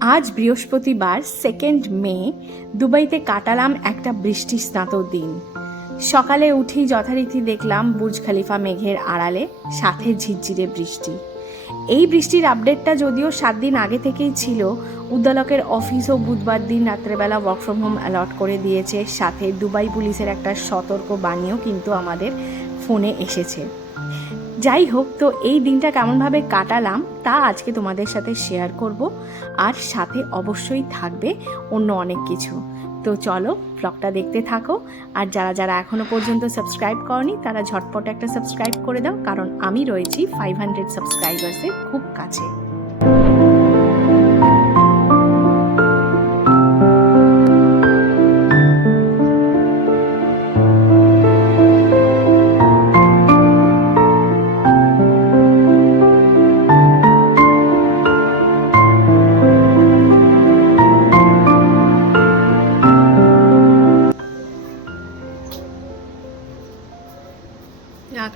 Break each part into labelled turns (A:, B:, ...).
A: আজ বৃহস্পতিবার সেকেন্ড মে, দুবাইতে কাটালাম একটা বৃষ্টি স্নাত দিন। সকালে উঠেই যথারীতি দেখলাম বুর্জ খালিফা মেঘের আড়ালে সাথে ঝিরঝিরে বৃষ্টি। এই বৃষ্টির আপডেটটা যদিও সাত দিন আগে থেকেই ছিল উদ্দালকের অফিসও বুধবার দিন রাত্রেবেলা ওয়ার্ক ফ্রম হোম অ্যালট করে দিয়েছে। সাথে দুবাই পুলিশের একটা সতর্ক বাণীও কিন্তু আমাদের ফোনে এসেছে। যাই হোক তো এই দিনটা কেমনভাবে কাটালাম তা আজকে তোমাদের সাথে শেয়ার করব। আর সাথে অবশ্যই থাকবে অন্য অনেক কিছু। তো চলো ব্লগটা দেখতে থাকো। আর যারা যারা এখনও পর্যন্ত সাবস্ক্রাইব করনি, তারা ঝটপট একটা সাবস্ক্রাইব করে দাও। কারণ আমি রয়েছি ফাইভ হান্ড্রেড সাবস্ক্রাইবার্সের খুব কাছে।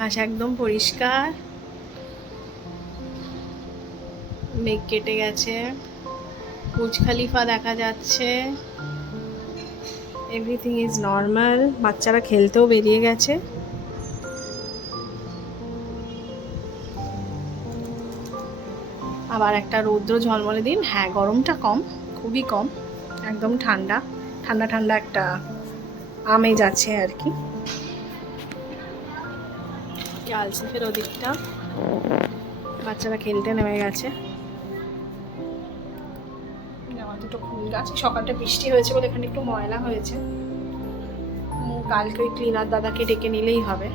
A: আকাশ একদম পরিষ্কার। মেঘ কেটে গেছে। বুজ খালিফা দেখা যাচ্ছে। এভরিথিং ইজ নর্মাল বাচ্চারা খেলতেও বেরিয়ে গেছে। আবার একটা রৌদ্র ঝলমলে দিন। হ্যাঁ গরমটা কম, খুবই কম। একদম ঠান্ডা। ঠান্ডা ঠান্ডা একটা আমেজ আছে আর কি। আলসিফের ওদিকটা। বাচ্চারা খেলতে নেমে গেছে। জামা দুটো খুল গেছে। সকালটা বৃষ্টি হয়েছে বলে এখানে একটু ময়লা হয়েছে। কালকে ওই ক্লিনার দাদাকে ডেকে নিলেই হবে।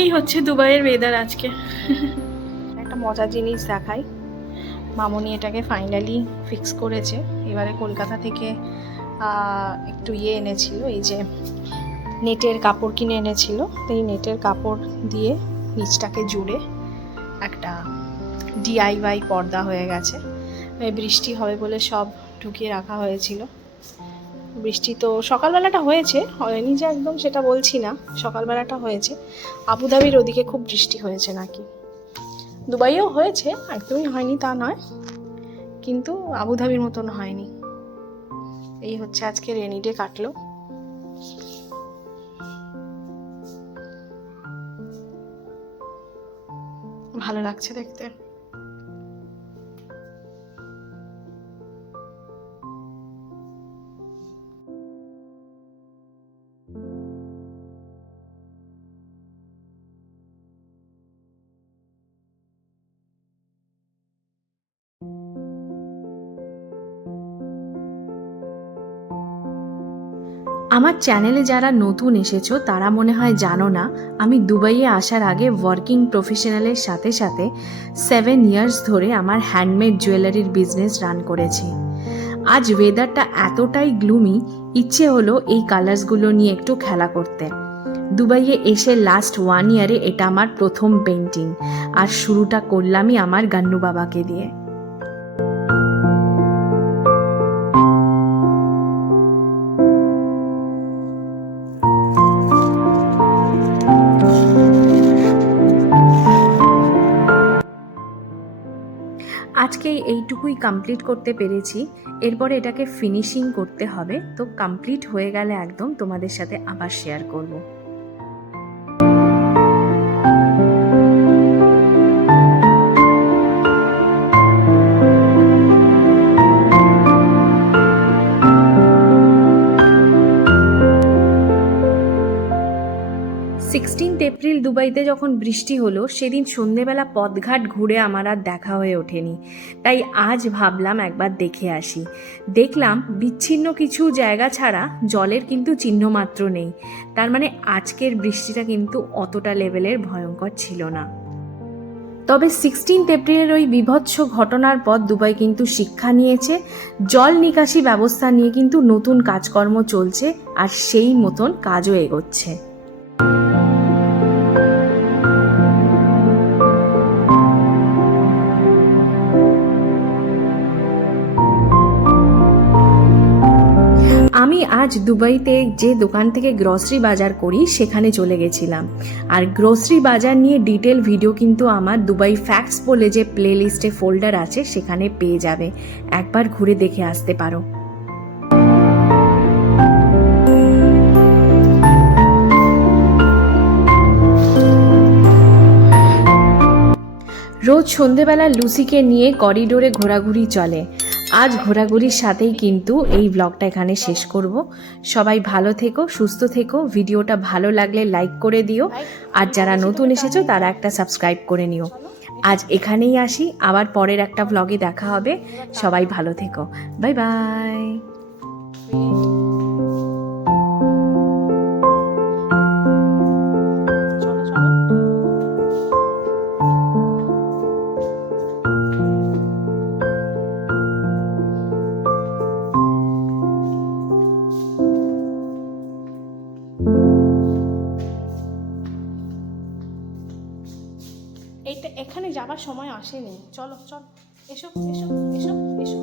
A: এই হচ্ছে দুবাইয়ের ওয়েদার আজকে। একটা মজার জিনিস দেখাই। মামনি এটাকে ফাইনালি ফিক্স করেছে। এবারে কলকাতা থেকে একটু ইয়ে এনেছিল, এই যে নেটের কাপড় কিনে এনেছিল। এই নেটের কাপড় দিয়ে নিচটাকে জুড়ে একটা ডিআইওয়াই পর্দা হয়ে গেছে। বৃষ্টি হবে বলে সব ঢুকিয়ে রাখা হয়েছিল। বৃষ্টি তো সকালবেলাটা হয়েছে, হয়নি যে একদম সেটা বলছি না, সকালবেলাটা হয়েছে। আবুধাবির ওদিকে খুব বৃষ্টি হয়েছে নাকি? দুবাইও হয়েছে, একদমই হয়নি তা নয়, কিন্তু আবুধাবির মতন হয়নি। এই হচ্ছে আজকে রেনি ডে কাটলো। ভালো লাগছে দেখতে। আমার চ্যানেলে যারা নতুন এসেছ, তারা মনে হয় জানো না, আমি দুবাইয়ে আসার আগে ওয়ার্কিং প্রফেশনালের সাথে সাথে সেভেন ইয়ার্স ধরে আমার হ্যান্ডমেড জুয়েলারির বিজনেস রান করেছি। আজ ওয়েদারটা এতটাই গ্লুমি ইচ্ছে হলো এই কালার্সগুলো নিয়ে একটু খেলা করতে। দুবাইয়ে এসে লাস্ট ওয়ান ইয়ারে এটা আমার প্রথম পেন্টিং আর শুরুটা করলামই আমার গান্নু বাবাকে দিয়ে। আজকে এইটুকুই কমপ্লিট করতে পেরেছি। এরপরে এটাকে ফিনিশিং করতে হবে। তো কমপ্লিট হয়ে গেলে একদম তোমাদের সাথে আবার শেয়ার করব। সিক্সটিন্থ এপ্রিল দুবাইতে যখন বৃষ্টি হলো, সেদিন সন্ধেবেলা পথঘাট ঘুরে আমার আর দেখা হয়ে ওঠেনি। তাই আজ ভাবলাম একবার দেখে আসি। দেখলাম বিচ্ছিন্ন কিছু জায়গা ছাড়া জলের কিন্তু চিহ্ন মাত্র নেই। তার মানে আজকের বৃষ্টিটা কিন্তু অতটা লেভেলের ভয়ঙ্কর ছিল না। তবে সিক্সটিন্থ এপ্রিলের ওই বিভৎস ঘটনার পর দুবাই কিন্তু শিক্ষা নিয়েছে, জল নিকাশি ব্যবস্থা নিয়ে কিন্তু নতুন কাজকর্ম চলছে, আর সেই মতন কাজও এগোচ্ছে। আমি আজ দুবাইতে যে দোকান থেকে গ্রসারি বাজার করি, সেখানে চলে গেছিলাম। আর গ্রসারি বাজার নিয়ে ডিটেল ভিডিও কিন্তু আমার দুবাই ফ্যাক্টস বলে যে প্লে লিস্টে ফোল্ডার আছে, সেখানে পেয়ে যাবে। একবার ঘুরে দেখে আসতে পারো। রোজ সন্ধেবেলা লুসিকে নিয়ে করিডোরে ঘোরাঘুরি চলে। আজ ঘোরাঘুরির সাথেই কিন্তু এই ব্লগটা এখানে শেষ করব। সবাই ভালো থেকো, সুস্থ থেকো, ভিডিওটা ভালো লাগলে লাইক করে দিও। আর যারা নতুন এসেছ, তারা একটা সাবস্ক্রাইব করে নিও। আজ এখানেই আসি, আবার পরের একটা ব্লগে দেখা হবে। সবাই ভালো থেকো। বাই বাই এখানে যাবার সময় আসেনি। চলো চলো। এসো এসো এসো